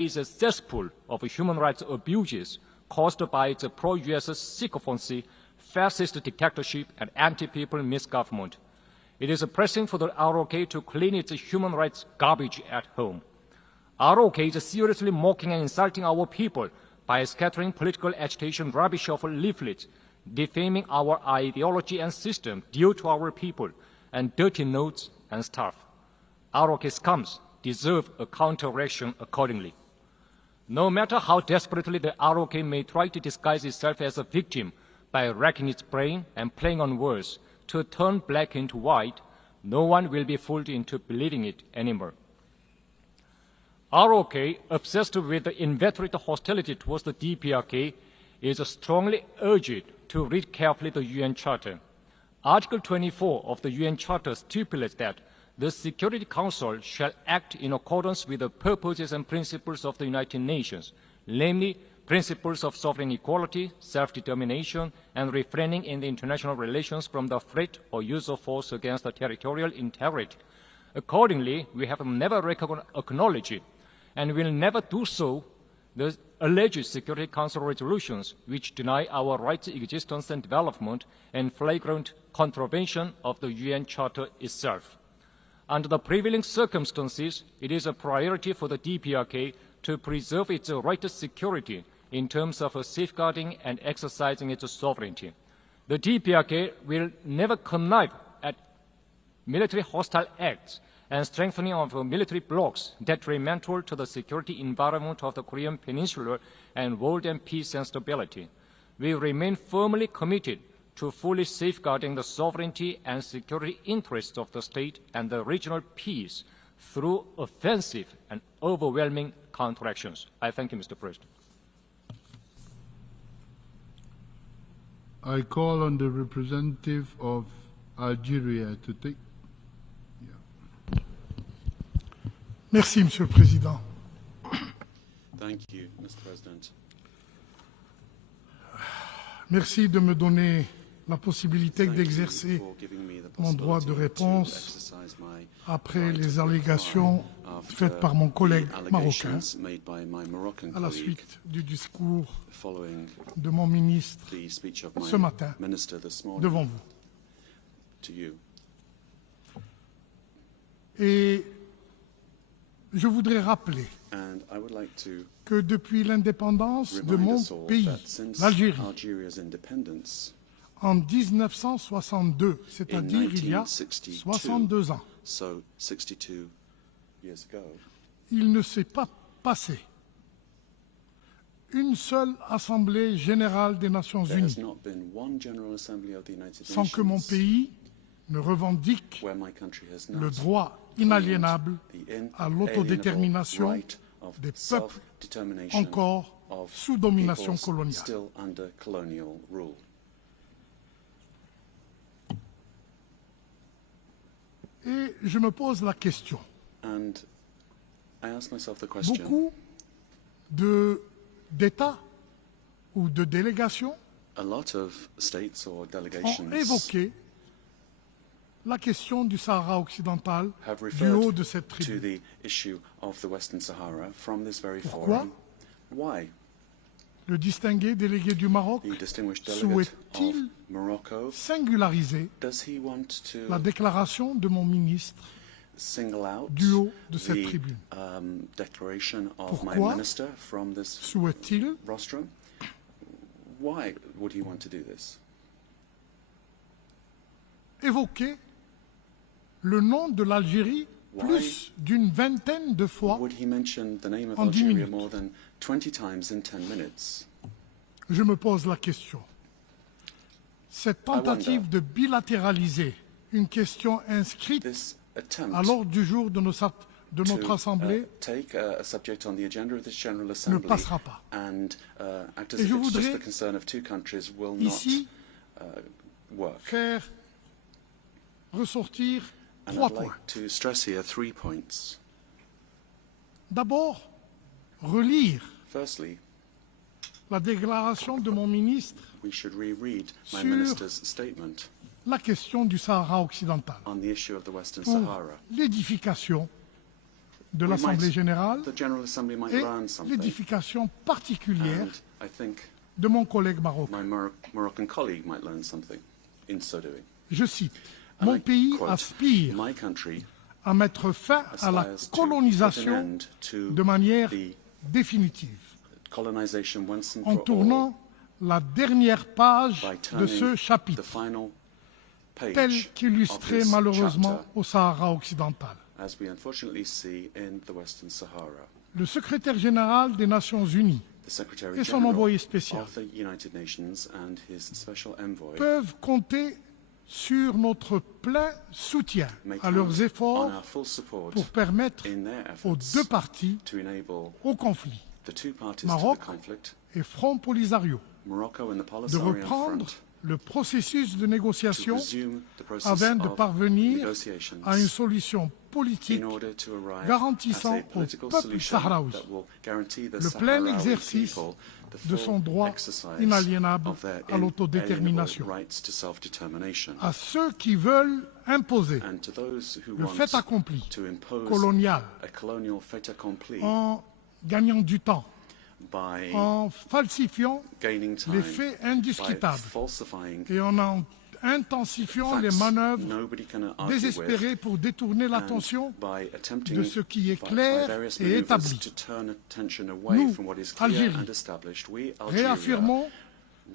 is a cesspool of human rights abuses caused by its pro-US sycophancy, fascist dictatorship, and anti-people misgovernment. It is pressing for the ROK to clean its human rights garbage at home. ROK is seriously mocking and insulting our people by scattering political agitation rubbish of leaflets, defaming our ideology and system due to our people, and dirty notes and stuff. ROK scums deserve a counter-reaction accordingly. No matter how desperately the ROK may try to disguise itself as a victim by racking its brain and playing on words to turn black into white, no one will be fooled into believing it anymore. ROK, obsessed with the inveterate hostility towards the DPRK, is strongly urged to read carefully the UN Charter. Article 24 of the UN Charter stipulates that the Security Council shall act in accordance with the purposes and principles of the United Nations, namely principles of sovereign equality, self-determination, and refraining in the international relations from the threat or use of force against the territorial integrity. Accordingly, we have never acknowledged and will never do so the alleged Security Council resolutions which deny our rights' existence and development and flagrant contravention of the UN Charter itself. Under the prevailing circumstances, it is a priority for the DPRK to preserve its right to security in terms of safeguarding and exercising its sovereignty. The DPRK will never connive at military hostile acts and strengthening of military blocs detrimental to the security environment of the Korean Peninsula and world and peace and stability. We remain firmly committed to fully safeguarding the sovereignty and security interests of the state and the regional peace through offensive and overwhelming counteractions. I thank you, Mr. President. I call on the representative of Algeria to take. Merci, Monsieur le Président. Thank you, Mr. President. Merci de me donner la possibilité d'exercer mon droit de réponse après les allégations faites par mon collègue marocain à la suite du discours de mon ministre ce matin devant vous. Et je voudrais rappeler que depuis l'indépendance de mon pays, l'Algérie, en 1962, c'est-à-dire il y a 62 ans, il ne s'est pas passé une seule Assemblée générale des Nations Unies sans que mon pays ne revendique le droit inaliénable à l'autodétermination des peuples encore sous domination coloniale. Et je me pose la question. Beaucoup d'États ou de délégations ont évoqué la question du Sahara occidental du haut de cette tribune. Pourquoi le distingué délégué du Maroc souhaite-t-il singulariser la déclaration de mon ministre du haut de cette tribune? Pourquoi souhaite-t-il évoquer le nom de l'Algérie plus d'une vingtaine de fois en 10 minutes? Je me pose la question. Cette tentative de bilatéraliser une question inscrite à l'ordre du jour de notre Assemblée ne passera pas. Et je voudrais ici faire ressortir 3 points. D'abord, relire la déclaration de mon ministre sur la question du Sahara occidental pour l'édification de l'Assemblée générale the General Assembly might et learn something. l'édification particulière And I think de mon collègue marocain. my Moroccan colleague might learn something in so doing. Je cite, « And Mon I pays quote, aspire my country à mettre fin à la aspires to put an colonisation end to de manière the définitive, colonization once and en for all tournant la dernière page by de turning ce the chapitre, final tel page qu'illustré of this malheureusement chapter, au Sahara occidental. as we unfortunately see in the Western Sahara. Le secrétaire général des Nations Unies The Secretary et son General envoyé spécial of the United Nations and his special envoy peuvent compter sur notre plein soutien may à leurs count efforts on our full support pour permettre in their aux efforts deux parties to enable au conflit, the two parties Maroc to the conflict, et Front Polisario, Morocco and the de Polisario reprendre Front, le processus de to négociation resume the process afin de of parvenir negotiations à une solution politique in order to arrive garantissant at a au political peuple solution sahraoui that will guarantee the le plein Sahrawi exercice people the de full son droit exercise inaliénable of their à l'autodétermination. inalienable rights to self-determination. À ceux qui veulent imposer And to those who le want fait accompli to impose colonial a colonial fait accompli en gagnant du temps, by en falsifiant gaining time, les faits by indiscutables falsifying et en intensifiant les facts manœuvres nobody can argue désespérées with, pour détourner and l'attention by attempting de ce qui est by clair various et maneuvers établi. to turn attention away Nous, from what is clear Algérie, and established. We, Algeria, réaffirmons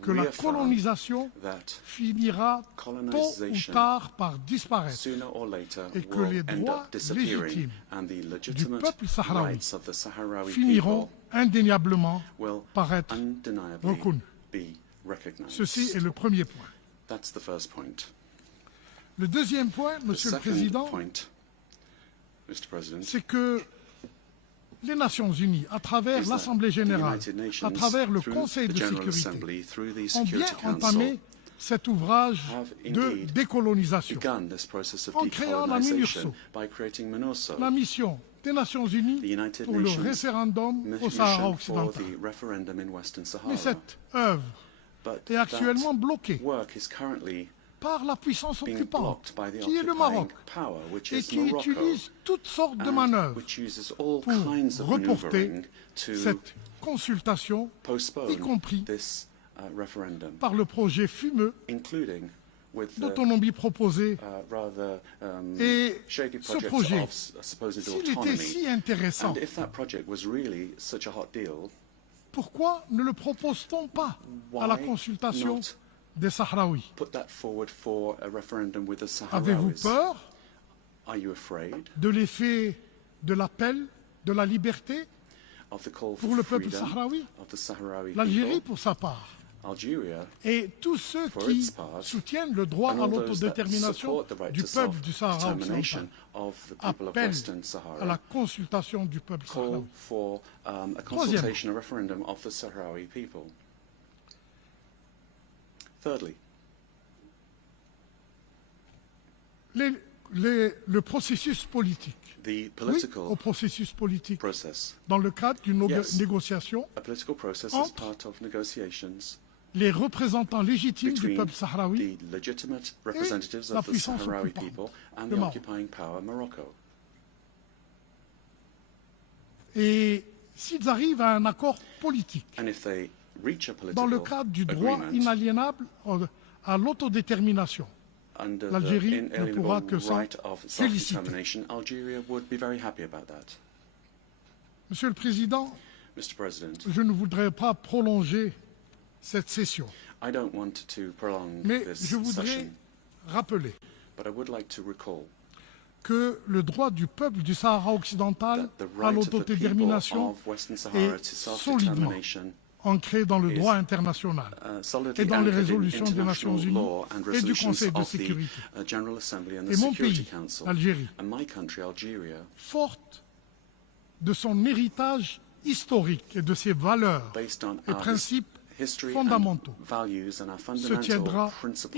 que la reaffirm colonisation that finira tôt ou colonization tard par disparaître sooner or later et que will les end droits up disappearing, légitimes and the legitimate peuple sahraoui rights of the Sahrawi finiront people indéniablement will par être undeniably reconnus. be recognized. Ceci est le premier point. That's the first point. Le deuxième point, The Monsieur le second Président, point, Mr. President, c'est que les Nations Unies, à travers is that l'Assemblée the générale, United Nations, à travers le through Conseil the de General sécurité, Assembly, through the ont bien Security entamé Council, cet ouvrage have de indeed décolonisation. begun this process of En créant la decolonization MINURSO, by creating MINURSO, la mission des Nations the Unies United pour le Nations référendum au mission Sahara for occidental. the referendum in Western Sahara. Mais cette œuvre But est actuellement that bloquée work is currently par la puissance being occupante, blocked by the qui est le occupying Maroc, power, which et is qui Morocco, utilise toutes sortes de and manœuvres which uses all pour kinds of reporter maneuvering to cette consultation, y postpone compris this referendum, par le projet fumeux including with the d'autonomie proposé. rather Et shady ce project projet, of supposed s'il était autonomy. si intéressant, And if that project was really such a hot deal, pourquoi ne le propose-t-on pas à la Why consultation not des Sahraouis? put that forward for a referendum with the Avez-vous Sahrawis? peur Are you afraid de l'effet de l'appel de la liberté of the call pour for le peuple freedom sahraoui? of the Sahrawi L'Algérie, people? pour sa part, Algeria et tous ceux For qui its part, soutiennent le droit and à all those that l'autodétermination support the right du to peuple du Sahara self-determination occidental of the people of appellent Western à la Sahara consultation du peuple call sahraoui. for a consultation, a referendum of the Sahrawi people. Thirdly, Le processus politique. the Oui, political au processus politique. process. Dans le cadre d'une Yes. négociation, A political process is Entre part of negotiations les représentants légitimes du between peuple sahraoui the legitimate representatives la of the puissance Sahrawi occupante, people and le the Maroc. occupying power, Morocco. et s'ils arrivent à un accord politique And if they reach a dans le political cadre du droit agreement inaliénable à l'autodétermination, under l'Algérie the ne pourra inalienable que s'en right of féliciter. self-determination, Algeria would be very happy about that. Monsieur le Président, Mr. President, je ne voudrais pas prolonger cette session, I don't want to prolong mais this je voudrais session, rappeler but I would like to recall que le droit du peuple du Sahara occidental that the à right of the people l'autodétermination of Western Sahara est to solidement self-determination ancré dans le is, droit international solidly et dans les anchored in résolutions des Nations international Unies law and et du resolutions Conseil de of the sécurité. General Assembly and the Et mon Security pays, Council. l'Algérie, And my country, Algeria, forte de son héritage historique et de ses valeurs based on et our principes history fondamentaux, and values and our se fundamental tiendra principles,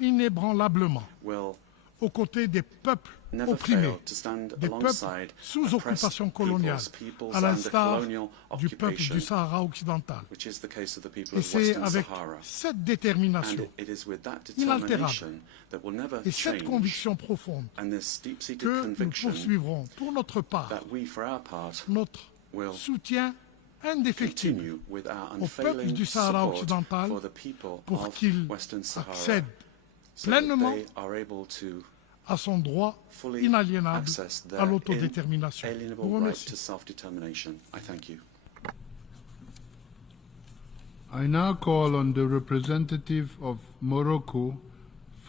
inébranlablement will aux côtés des peuples never opprimés, failed to stand des peuples alongside sous oppressed occupation coloniale, peoples à under l'instar colonial du peuple occupation, du Sahara occidental. which is the case of the people Et of c'est Western avec Sahara. cette And détermination it is with that inaltérable determination that will never et cette change, conviction profonde and this deep-seated que nous conviction poursuivrons pour notre part that we, for our part, notre will soutien indéfectible continue with our au peuple unfailing du Sahara support occidental for the people pour of qu'il Western Sahara, accède so that pleinement they are able to à son droit fully inaliénable access à their l'autodétermination. Je inalienable vous right remercie. to self-determination. I thank you. I now call on the representative of Morocco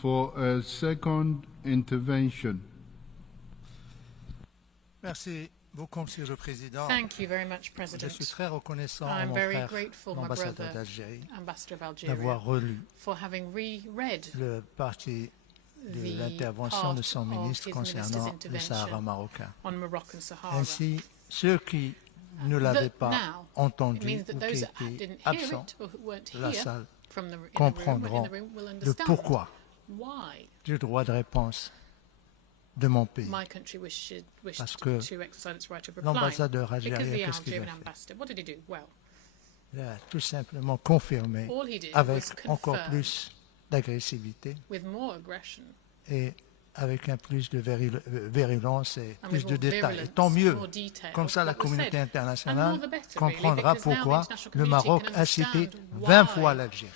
for a second intervention. Merci beaucoup, Monsieur le Président. Thank you very much, Je President. suis très reconnaissant à I'm mon very frère, grateful, my l'ambassadeur brother, d'Algérie, Ambassador of d'avoir Algeria, relu for having reread le parti de the l'intervention de part son of ministre his concernant minister's le Sahara intervention marocain. on Moroccan Sahara. Ainsi, ceux qui ne l'avaient That pas now, it entendu means that ou those qui that étaient didn't hear absents it or who weren't de la here salle from the, in the room, comprendront will le understand pourquoi why du droit de réponse de mon pays. my country wished Parce que to exercise its right of reply. l'ambassadeur Because algérien, the qu'est-ce qu'il a Algerian fait? ambassador, what did he do? Well, Il a tout simplement confirmé all he did avec was encore confirm plus d'agressivité with more aggression et avec un plus de virulence et and plus with de more détails. Et virulence, tant mieux, more detail comme ça la what was communauté said. And internationale more the better, comprendra really, because now the pourquoi international le community Maroc can a cité understand 20 why fois l'Algérie.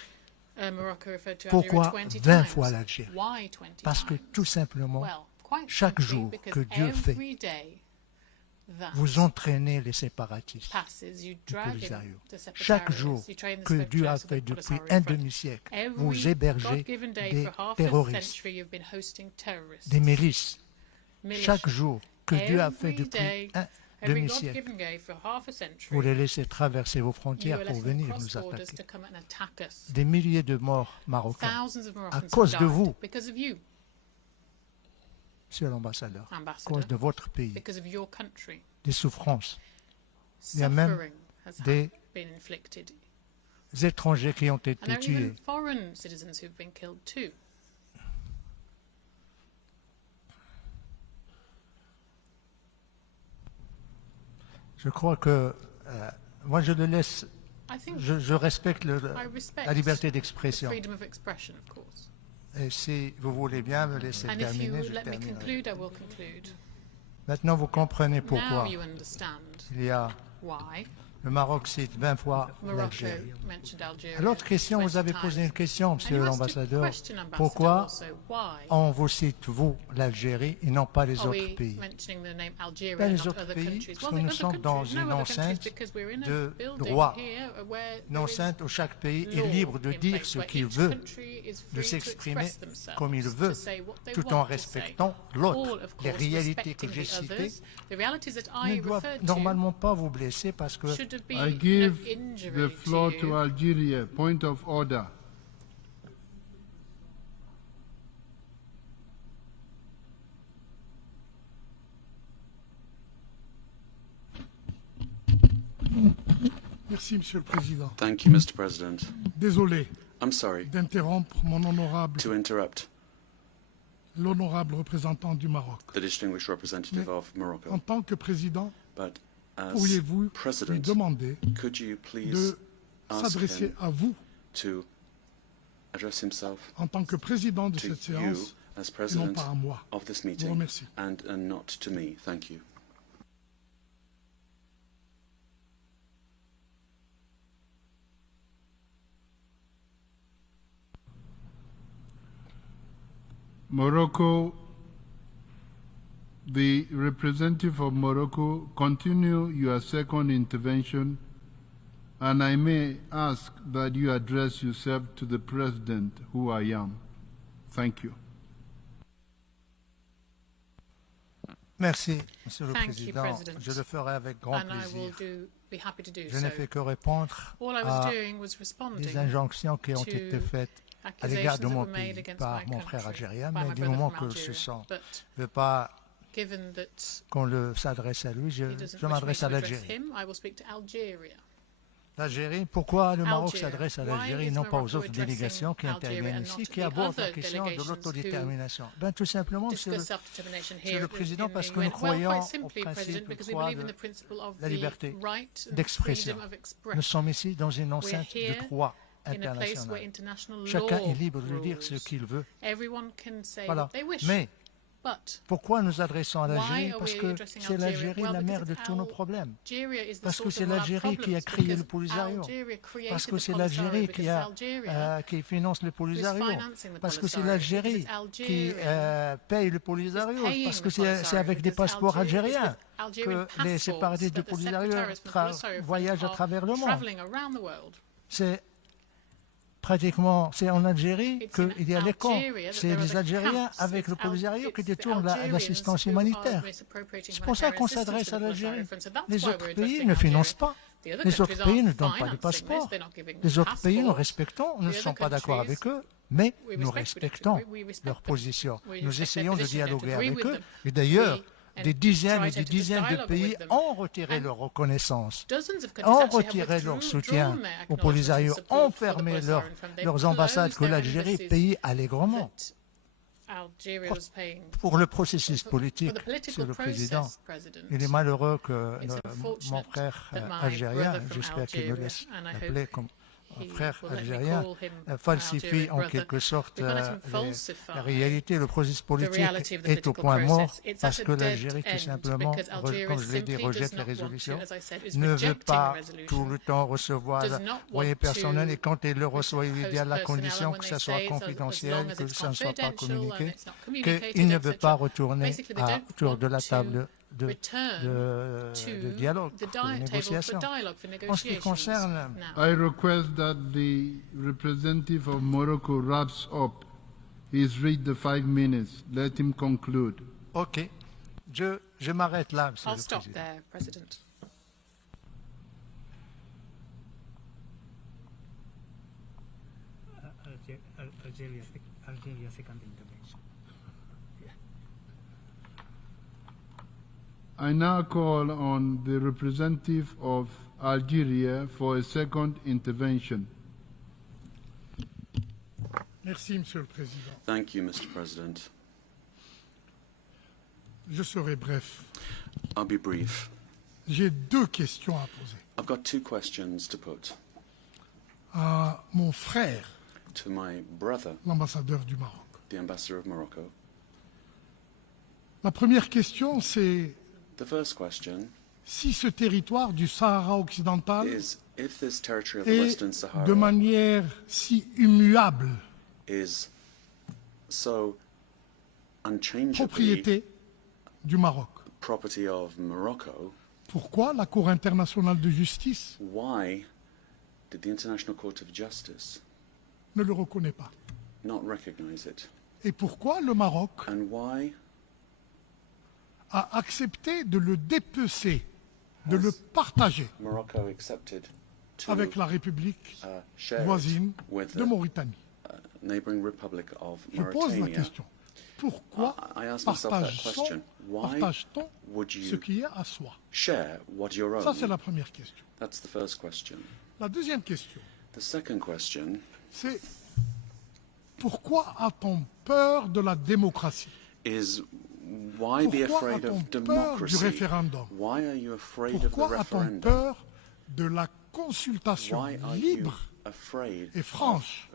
Morocco referred to Pourquoi Algeria 20 20 times. fois l'Algérie? Why 20 Parce que times? tout simplement, Well, quite chaque simply, jour because que Dieu fait, every day that vous entraînez les séparatistes passes, you du drag in Polisario. the Chaque separators, jour you train the que Dieu a separators of fait the depuis Polisario un front. demi-siècle, Every vous hébergez God-given day des for half a terroristes, century, you've been hosting terrorists, des milices. militias. Chaque jour que Dieu a fait Every depuis day, un every demi-siècle, God-given day for half a century, vous les laissez traverser vos you frontières are pour letting them venir cross nous borders attaquer. to come and attack us. Des milliers de morts marocains Thousands of Moroccans cause have de died vous. because of you, Monsieur l'ambassadeur, à Ambassador, cause de votre pays, because of your country. des souffrances, il y a même Suffering has des been inflicted. étrangers qui ont And there été are tués. even foreign citizens who've been killed too. Je crois que moi je le laisse, I think je respecte I respect la liberté the d'expression. freedom of expression, of course. Et si vous voulez bien me laisser And if you terminer, je let me terminerai. conclude, I will conclude. Maintenant, vous comprenez pourquoi Now you understand il y a why le Maroc cite 20 fois Morocco l'Algérie. mentioned Algeria. À l'autre question, 20 vous avez posé times. une question, And Monsieur you asked a l'ambassadeur. question, Ambassador, Pourquoi also. Why on vous cite, vous, l'Algérie, et non pas les are autres we pays? mentioning the name Algeria Pas and les not autres other pays, countries? parce Well, que the nous other sommes dans countries, une no other countries, enceinte because we're in de a building droit. here where Une there is enceinte où chaque pays law est libre de in dire place, ce where qu'il each veut, country is de free to s'exprimer express themselves, comme il to veut, say what they tout want en to say. respectant All, l'autre. of Les course, réalités que respecting j'ai the citées others. The realities that ne I doivent referred to normalement pas vous blesser parce que should be I no give injury the floor to to you. Algeria. Point of order. Merci, Monsieur le Président. Thank you, Mr. President. Désolé I'm sorry d'interrompre to interrupt l'honorable représentant du Maroc. the distinguished representative of En Morocco, tant que président, but as pourriez-vous lui President, demander could you please de ask s'adresser him à vous, to address himself en tant que président de to cette you séance, as et non President pas à moi? of this Je vous meeting remercie. and not to me? Thank you. Morocco, the representative of Morocco, continue your second intervention, and I may ask that you address yourself to the President, who I am. Thank you. merci, Monsieur le Thank you, Président. President. Je le ferai avec grand And I will plaisir. be happy to do Je n'ai so. fait que répondre All I was à doing was responding des injonctions qui ont to été faites à l'égard de accusations that mon were made pays against par my mon frère country algérien, by mais my du brother moment from que ce Algeria. sont, But je ne veux pas given that qu'on s'adresse à lui, he doesn't je wish me m'adresse to à address l'Algérie. him, I will speak to Algeria. L'Algérie, pourquoi le Maroc Algeria. s'adresse à Why l'Algérie et is non pas aux Morocco autres addressing délégations qui Algeria interviennent and ici, not qui the abordent la other question de delegations l'autodétermination? Tout simplement, discuss Monsieur self-determination le here Président, in parce the que nous UN? croyons Well, quite au simply, President, principe because we droit believe in de the principle of la the liberté right and d'expression. freedom of Nous expression. sommes ici dans une We're enceinte de here droit in a place where international. international Chacun law est libre de dire ce rules. qu'il veut. Everyone can say Voilà. what they wish. Mais But pourquoi nous adressons à l'Algérie? why are Parce we que addressing c'est Algeria? l'Algérie Well, la because mère de tous nos problèmes. Algeria is the Parce que source c'est of all our l'Algérie qui a problems, créé le because Polisario. Algeria created Parce que the c'est Polisario, l'Algérie because qui finance le Polisario. financing the Parce que c'est Polisario, l'Algérie because it's qui Algeria paye le Polisario. paying Parce que the c'est Polisario, avec des because passeports Algeria is algériens with Algerian que les passports séparatistes du that the Polisario separatists from the Polisario voyagent à are travers le monde. traveling around the world. C'est pratiquement, c'est en Algérie It's in qu'il y a les camps. Algeria that C'est there are les the Algériens camps. avec le It's Polisario qui it's the détournent Algerians l'assistance who are humanitaire. misappropriating C'est pour ça qu'on humanitarian s'adresse à assistance to the l'Algérie. Polisario Front. So that's Les why autres we're pays addressing ne Algeria. financent pas. The other Les autres countries pays aren't ne donnent pas de financing passeport. this, they're not giving Les autres pays, nous passports. respectons, nous ne The sommes other pas d'accord countries, avec eux, mais we nous respect respectons we respect leur them. position. We Nous respect essayons their de position, we have to dialoguer agree avec with eux. them. Et d'ailleurs, And des dizaines try et to des enter this dizaines de dialogue pays with them. ont retiré And leur reconnaissance, Dozens of countries ont actually have retiré leur withdrawn soutien their au acknowledgement Polisario, and support ont for the fermé Polisario Front. They've leurs ambassades closed que their l'Algérie embassies paye allègrement. that Algeria was paying. Pour le processus politique, For the political Monsieur le Président, process, President, il est malheureux que it's mon unfortunate frère that my algérien, brother from j'espère qu'il me Algeria, laisse and I l'appeler hope comme he frère will let me algérien, call him falsifie Algerian en brother. quelque sorte We've got him falsify la réalité. Le processus politique reality of the est au political point mort process. It's parce at a que dead l'Algérie, tout end simplement, because Algeria comme je l'ai dit, simply rejette does les not want résolutions, to, as I said, is ne veut rejecting pas a resolution, tout le temps recevoir does le not courrier want personnel to et quand il le reçoit, il lui dit à la post personnel, condition and que when ça they soit say it's as confidentiel, long as que it's ça ne soit pas confidential and communiqué, it's not communicated, qu'il ne veut etc. pas retourner Basically, they don't autour de la want table to return de dialogue, the de table for négociation. dialogue, for En ce qui negotiations. concerne Now, I request that the representative of Morocco wraps up. He's read the 5 minutes. Let him conclude. OK. Je m'arrête là, Monsieur I'll le stop Président. there, President. Algeria second intervention. I now call on the representative of Algeria for a second intervention. Merci, Monsieur le Président. Thank you, Mr. President. Je serai bref. I'll be brief. J'ai deux questions à poser. I've got 2 questions to put À mon frère, to my brother, l'ambassadeur du Maroc. the ambassador of Morocco. La première question, c'est The first question si ce territoire du Sahara occidental is if this territory of the est Western Sahara de manière si immuable is so unchangeably propriété du Maroc. property of Morocco, Pourquoi la Cour internationale de justice why did the International Court of Justice ne le reconnaît pas? not recognize it? Et pourquoi le Maroc And why a accepté de le dépecer, de le partager Morocco accepted to avec la République share it voisine with de the Mauritanie? neighboring republic of Je pose la Mauritania? question. Pourquoi I ask myself that question. Why partage-t-on would ce you qui est à soi? share what your Ça, c'est own? la première question. That's the first question. La deuxième question, The second question c'est pourquoi a-t-on peur de la démocratie? is why be Pourquoi afraid a-t-on of peur du democracy? référendum? Why are you afraid of the Pourquoi a-t-on referendum? peur de la consultation Why are you libre afraid et franche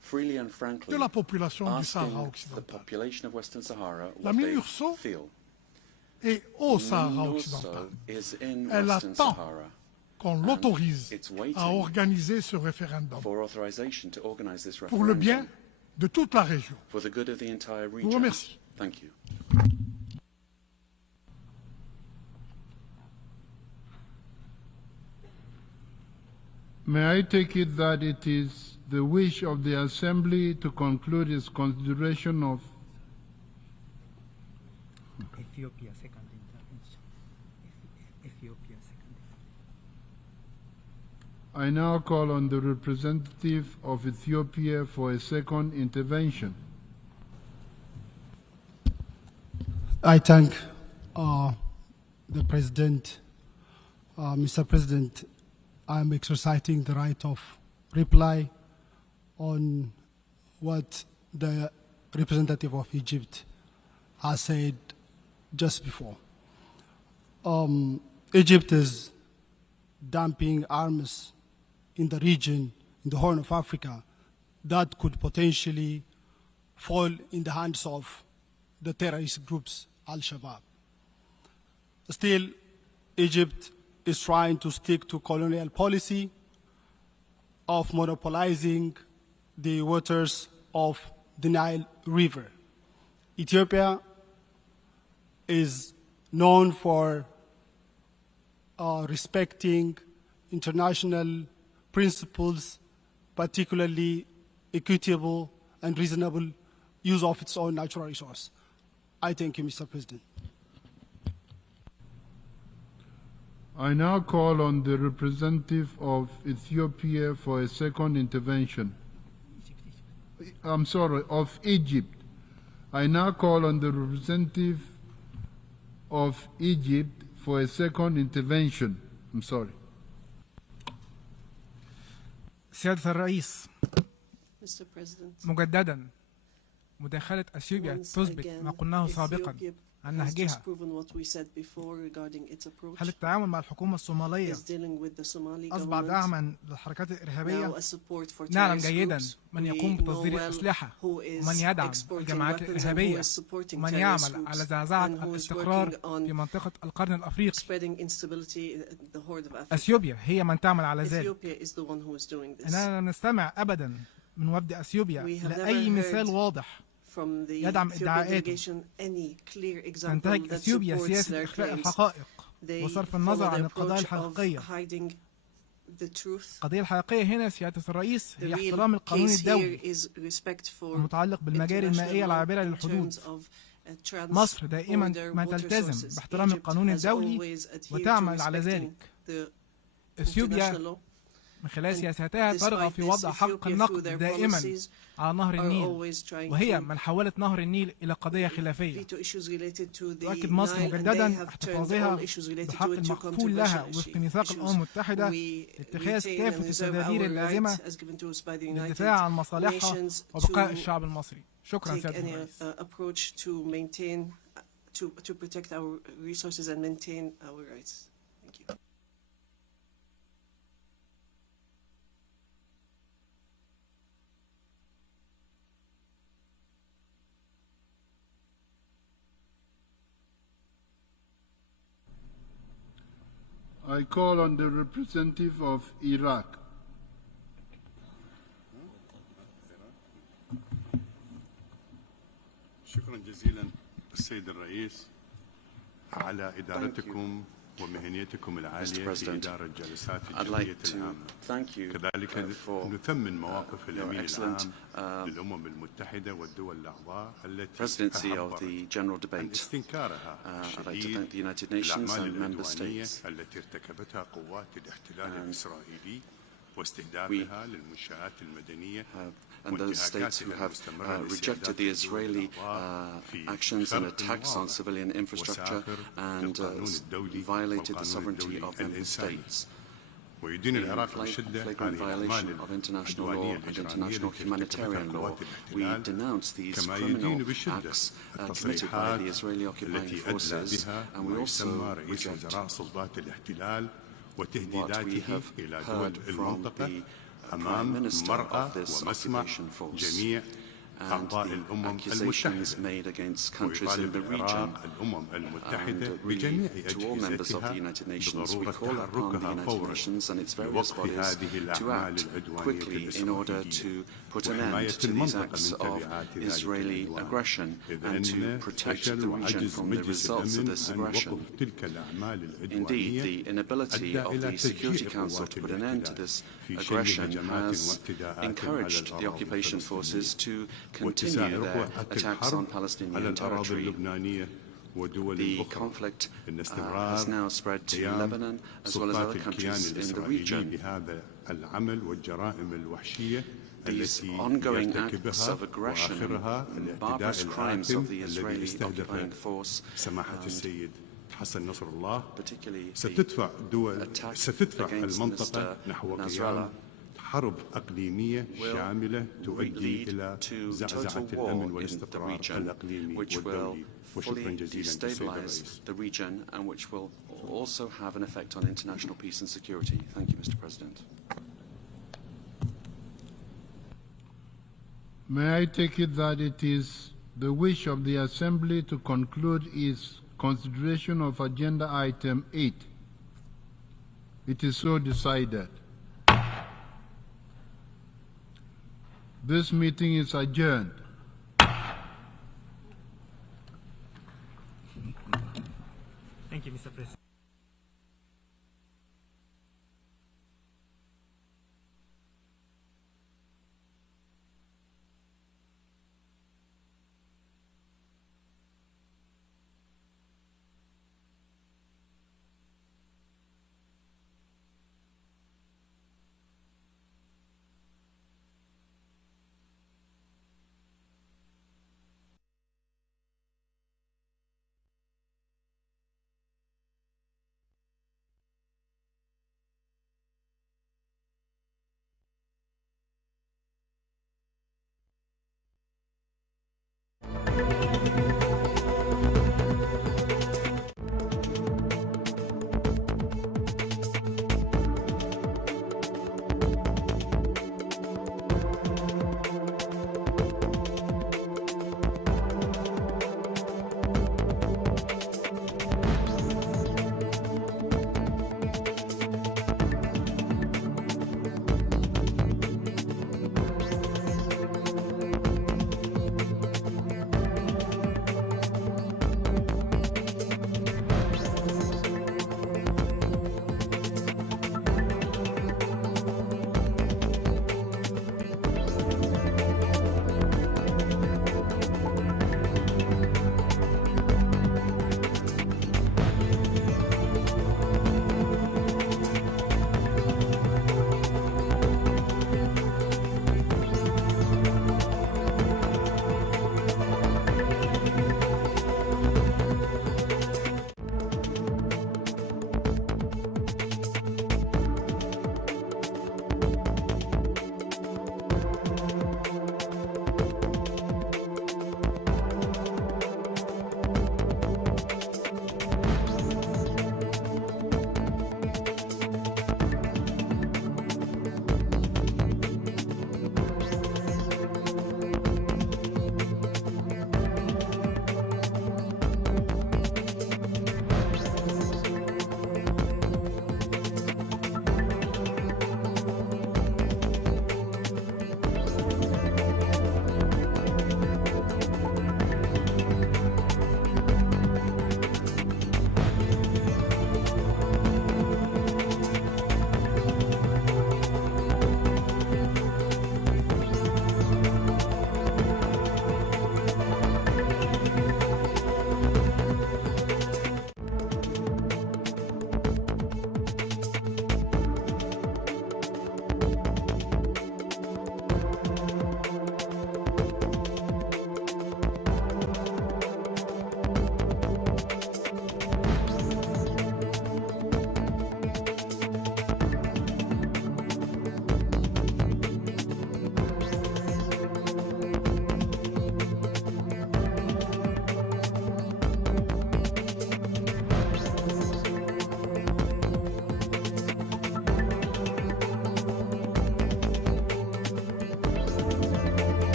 freely and frankly de la population du asking Sahara the occidental? population of Western Sahara La what they MINURSO feel? Et au Sahara MINURSO occidental, is in elle Western attend Sahara qu'on l'autorise it's waiting à organiser ce référendum for authorization to organize this pour le bien referendum de toute la région. for the good of the entire Je vous region. remercie. Thank you. May I take it that it is the wish of the Assembly to conclude its consideration of Ethiopia second intervention. Ethiopia second. I now call on the representative of Ethiopia for a second intervention. I thank the President, Mr. President. I'm exercising the right of reply on what the representative of Egypt has said just before. Egypt is dumping arms in the region, in the Horn of Africa, that could potentially fall in the hands of the terrorist groups, Al-Shabaab. Still, Egypt is trying to stick to colonial policy of monopolizing the waters of the Nile River. Ethiopia is known for respecting international principles, particularly equitable and reasonable use of its own natural resource. I thank you, Mr. President. I now call on the representative of Ethiopia for a second intervention. I'm sorry, of Egypt. I now call on the representative of Egypt for a second intervention. I'm sorry. سيادة الرئيس، Mr. President, مجددا مداخلة أثيوبيا once تثبت again, ما قلناه سابقا Ethiopia عن has نهجها. just proven what we said before regarding its approach. هل التعاون مع الحكومة الصومالية is dealing with the Somali أصبح government دعما للحركات now الإرهابية؟ a support for نعلم terrorist جيدا groups. من We يقوم know بتصدير well الأسلحة who is ومن يدعم exporting الجماعات weapons and who الإرهابية is supporting ومن terrorist يعمل groups على زعزعة and who is الاستقرار working on في منطقة القرن الأفريقي. spreading instability in the Horn of Africa. أثيوبيا هي من تعمل على ذلك. Ethiopia is the one who is doing this. أننا لم نستمع أبدا من وفد أثيوبيا We have لأي never مثال heard واضح from the يدعم Ethiopian ادعاءاته. delegation any clear example تنتهج that أثيوبيا supports سياسة their إخفاء claims. الحقائق They وصرف follow النظر the عن القضايا approach of الحقيقية. hiding the truth. القضية الحقيقية هنا سيادة الرئيس The هي real احترام القانون case here الدولي is respect for المتعلق بالمجاري المائية international law العابرة in للحدود. terms of مصر دائما trans-border ما water تلتزم sources. باحترام Egypt القانون has الدولي always adhered to وتعمل على respecting ذلك. the اثيوبيا international law. من خلال And سياساتها ترغب despite في this, وضع حق Ethiopia, through النقد their دائما policies, على نهر are النيل، always trying وهي to من حولت نهر النيل إلى قضية خلافية. veto issues related to the تؤكد مصر Nile, and they مجددا have turned احتفاظها all issues related بحق to it to المكفول لها controversial وفق ميثاق الأمم issues. المتحدة We لاتخاذ retain كافة and reserve التدابير our اللازمة right as given to us by the للدفاع عن United مصالحها Nations وبقاء to الشعب المصري. شكرا take سيادة any الرئيس. approach to maintain, to protect our resources and maintain our rights. Thank you. I call on the representative of Iraq. شكرا جزيلا السيد الرئيس على إدارتكم ومهنيتكم العالية في إدارة جلسات الجمعية العامة. كذلك نثمن مواقف الأمين العام للأمم المتحدة والدول الأعضاء التي عبرت عن استنكارها الشديد للأعمال العدوانية التي ارتكبتها قوات الاحتلال الإسرائيلي واستهدافها للمنشآت المدنية and those states who have rejected the Israeli actions and attacks on civilian infrastructure and violated the sovereignty of member states. Flagrant violation of international law and international humanitarian law. We denounce these criminal acts committed by the Israeli occupying forces, and we also reject what we have heard from the Prime Minister of this occupation force and the accusations made against countries in the region. And to all members of the United Nations, we call upon the United Nations and its various bodies to act quickly in order to put an end to these acts of Israeli aggression and to protect the region from the results of this aggression. Indeed, the inability of the Security Council to put an end to this aggression has encouraged the occupation forces to continue their attacks on Palestinian territory. The conflict has now spread to Lebanon as well as other countries in the region. These ongoing acts of aggression and barbarous crimes of the Israeli occupying force حسن نصر الله particularly ستدفع against المنطقة Mr. نحو قيام Nasrallah حرب إقليمية شاملة will تؤدي lead إلى to زعزعة total war الأمن in the والاستقرار region, الإقليمي which will والدولي. وشكرا fully جزيلا للسيد destabilize الرئيس. the region and which will also have an effect on international peace and security. Thank you, Mr. President. May I take it that it is the wish of the Assembly to conclude its consideration of Agenda Item 8? It is so decided. This meeting is adjourned. Thank you, Mr. President.